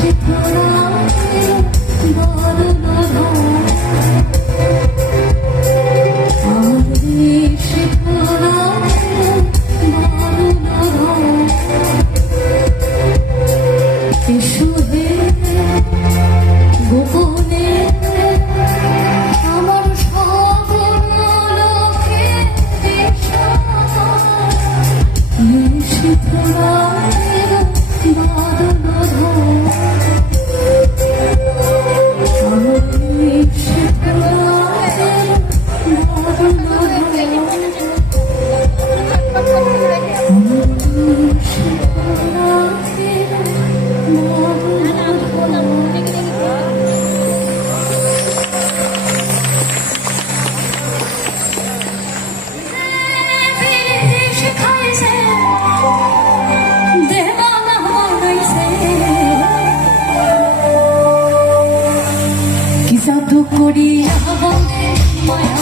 Keep around me more Moriah, Moriah.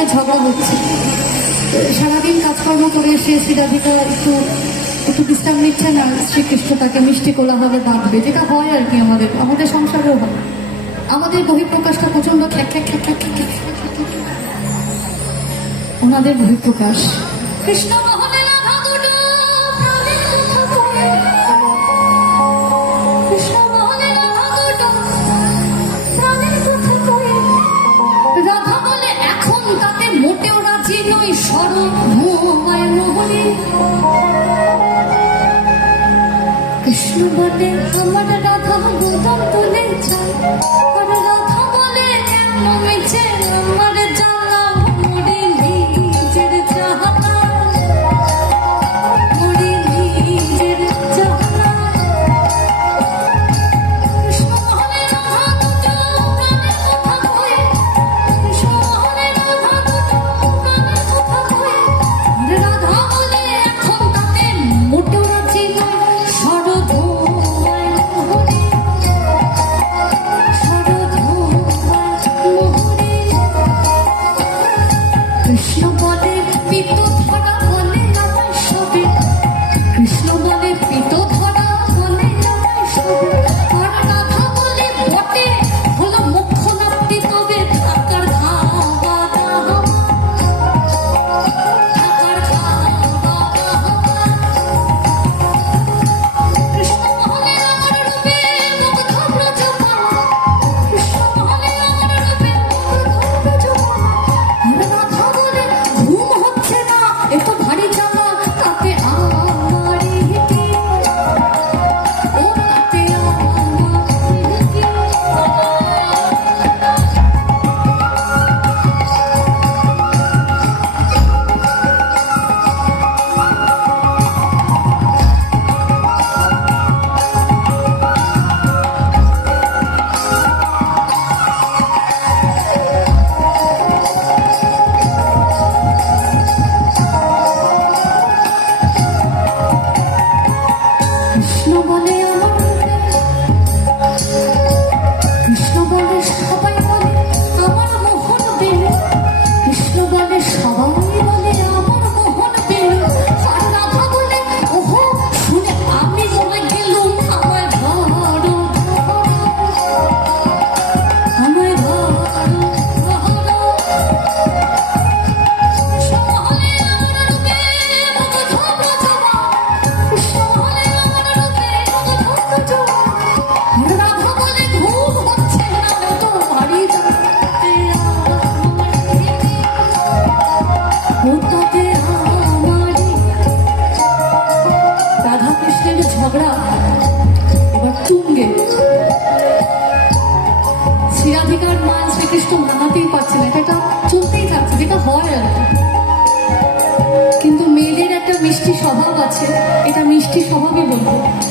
একটা ঝগড়া হচ্ছে সারাদিন কাজকর্ম করে এসে শ্রীরাধিকা একটু একটু বিশ্রাম নিচ্ছে না শ্রীকৃষ্ণ তাকে মিষ্টি কোলাভাবে বাঁধবে যেটা হয় আর কি আমাদের আমাদের সংসারেও হয় আমাদের বহিঃপ্রকাশটা প্রচণ্ড খ্যাক খ্যাক খ্যাক খ্যাক খ্যাক ওনাদের বহিঃপ্রকাশ কৃষ্ণ মোহনে কৃষ্ণ বলে আমার রাধা গোদাম বলে কেন আমার যা।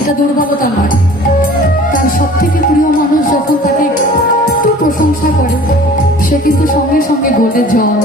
এটা দুর্বলতা নয়। তার সব থেকে প্রিয় মানুষ যখন তাকে একটু প্রশংসা করে, সে কিন্তু সঙ্গে সঙ্গে গলে জল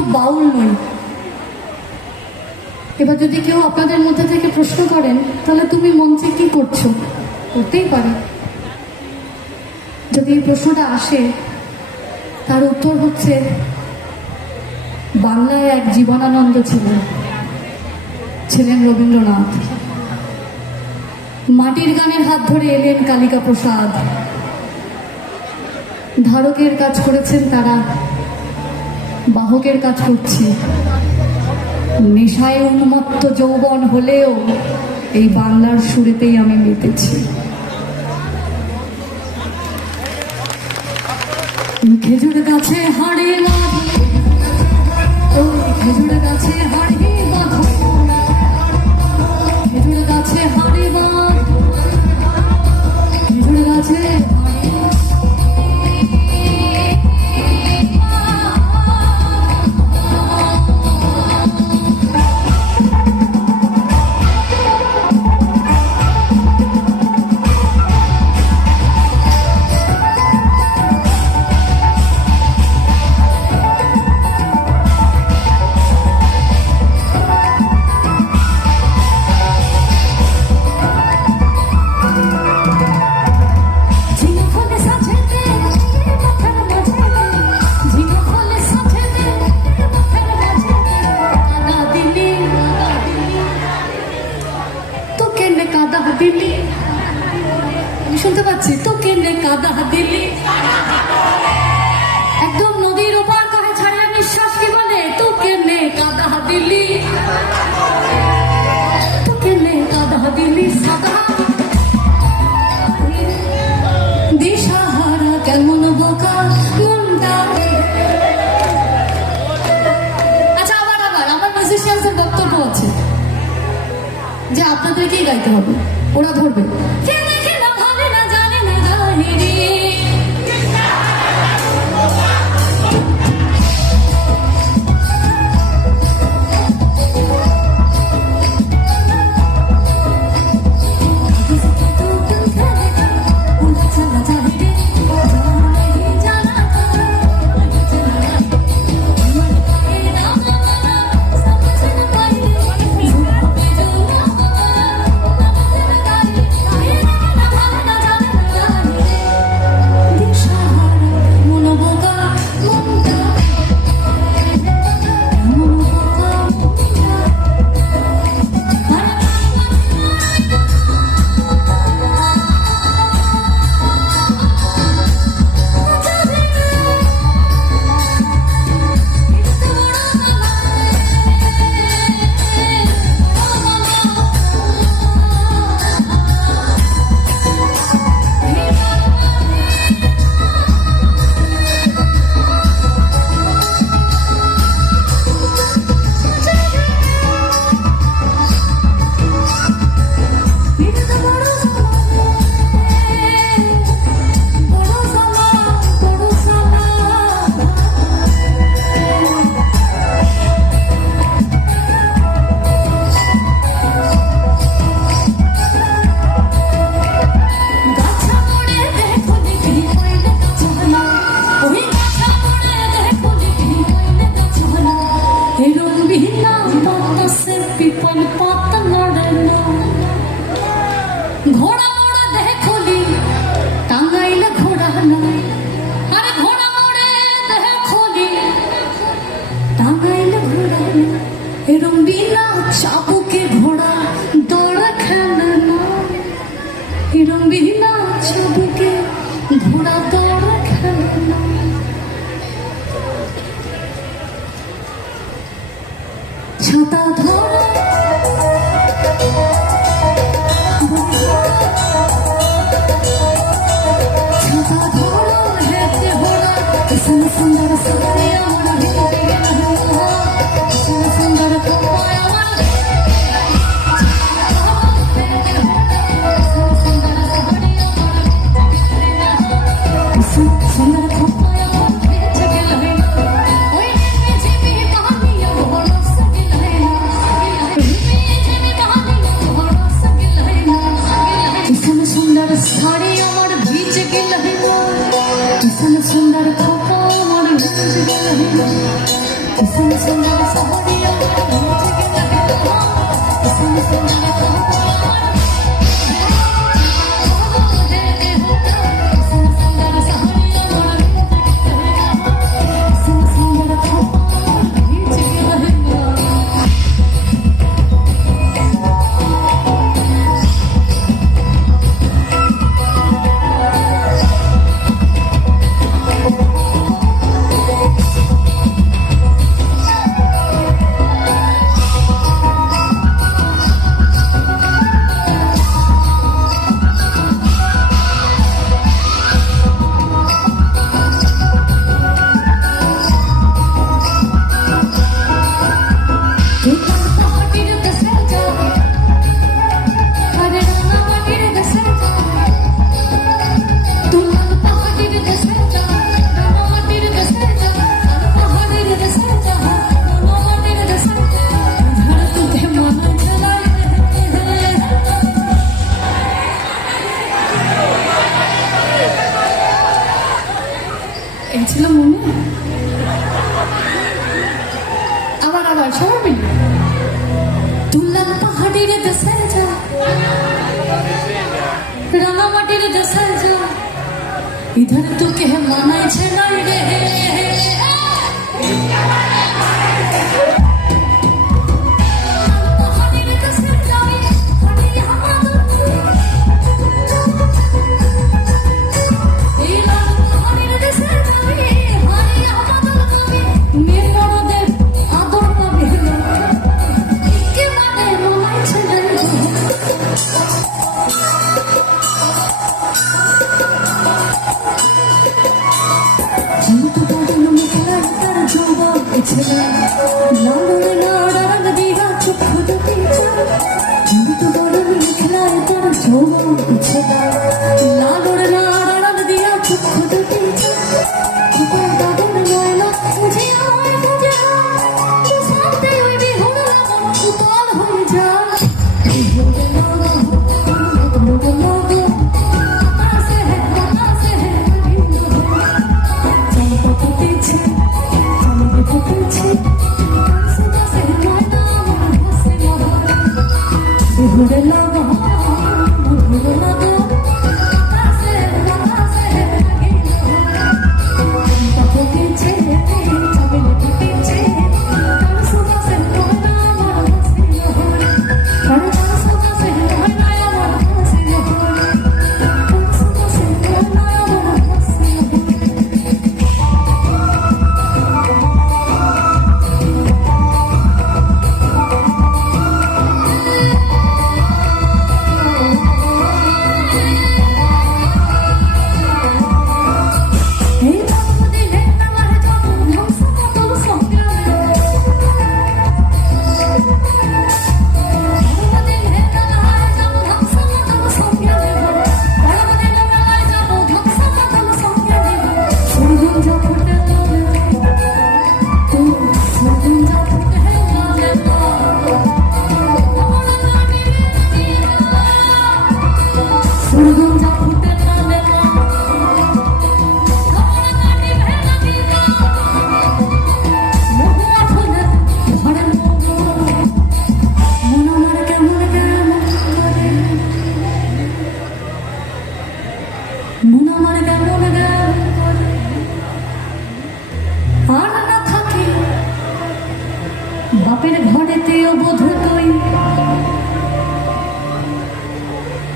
বাউল নই। এবার যদি কেউ আপনাদের মধ্যে থেকে প্রশ্ন করেন, তাহলে তুমি মঞ্চে কি করছ? করতেই পারে। যদি এই প্রশ্নটা আসে, তার উত্তর হচ্ছে, বাংলায় এক জীবনানন্দ ছিলেন ছিলেন রবীন্দ্রনাথ। মাটির গানের হাত ধরে এলেন কালিকা প্রসাদ। ধারকের কাজ করেছেন তারা। বাহকের কাজ করছি। নেশায় উন্মত্ত যৌবন হলেও এই বাংলার সুরেতেই আমি মেতেছি। খেজুর গাছে হাড়ে খেজুর গাছে হাড়ে খেজুর গাছে হাড়ে যে আপনাদেরকেই গাইতে হবে। ওরা ধরবে। কে इधर तो कह माना छे ना रे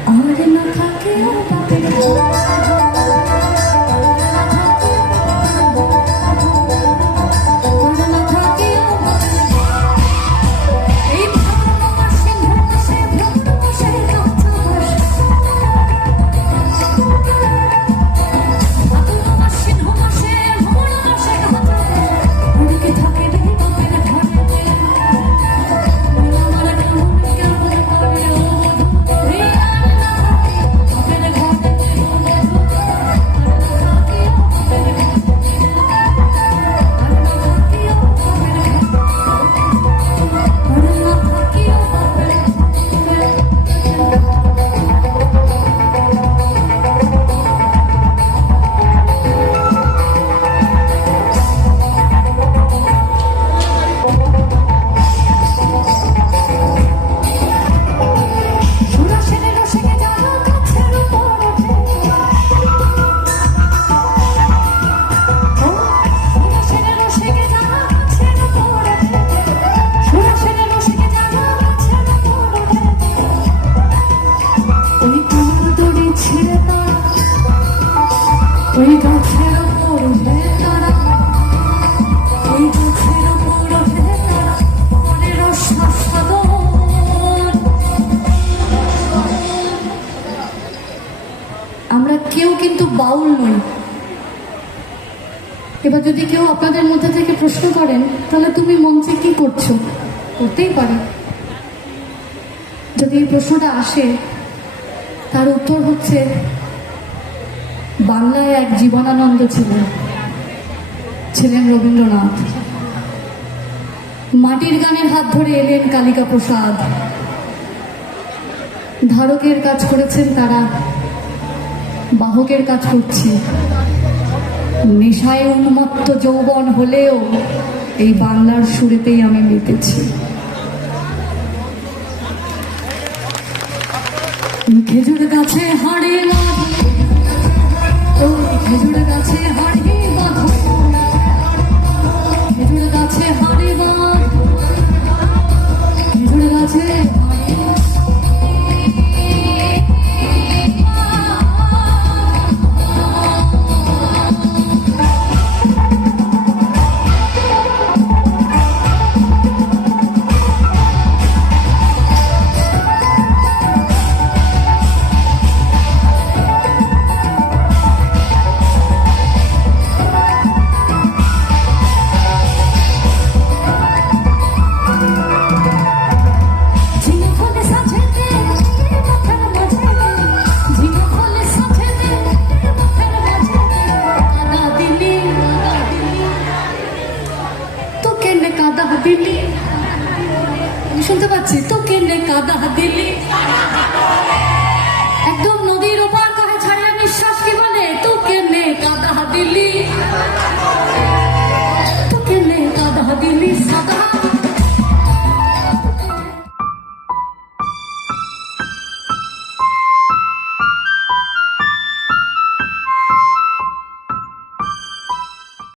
और न थके করতেই পারে যদি এই প্রশ্নটা আসে, তার উত্তর হচ্ছে, বাংলায় এক জীবনানন্দ ছিলেন ছিলেন রবীন্দ্রনাথ। মাটির গানের হাত ধরে এলেন কালিকা প্রসাদ ধারকের কাজ করেছেন তারা, বাহকের কাজ করছি। নেশায় উন্মত্ত যৌবন হলেও এই বাংলার সুরেতেই আমি মেতেছি। খেজুর গাছে হাড়ে খেজুর গাছে হাড়ে খেজুর গাছে হাড়ে খেজুর গাছে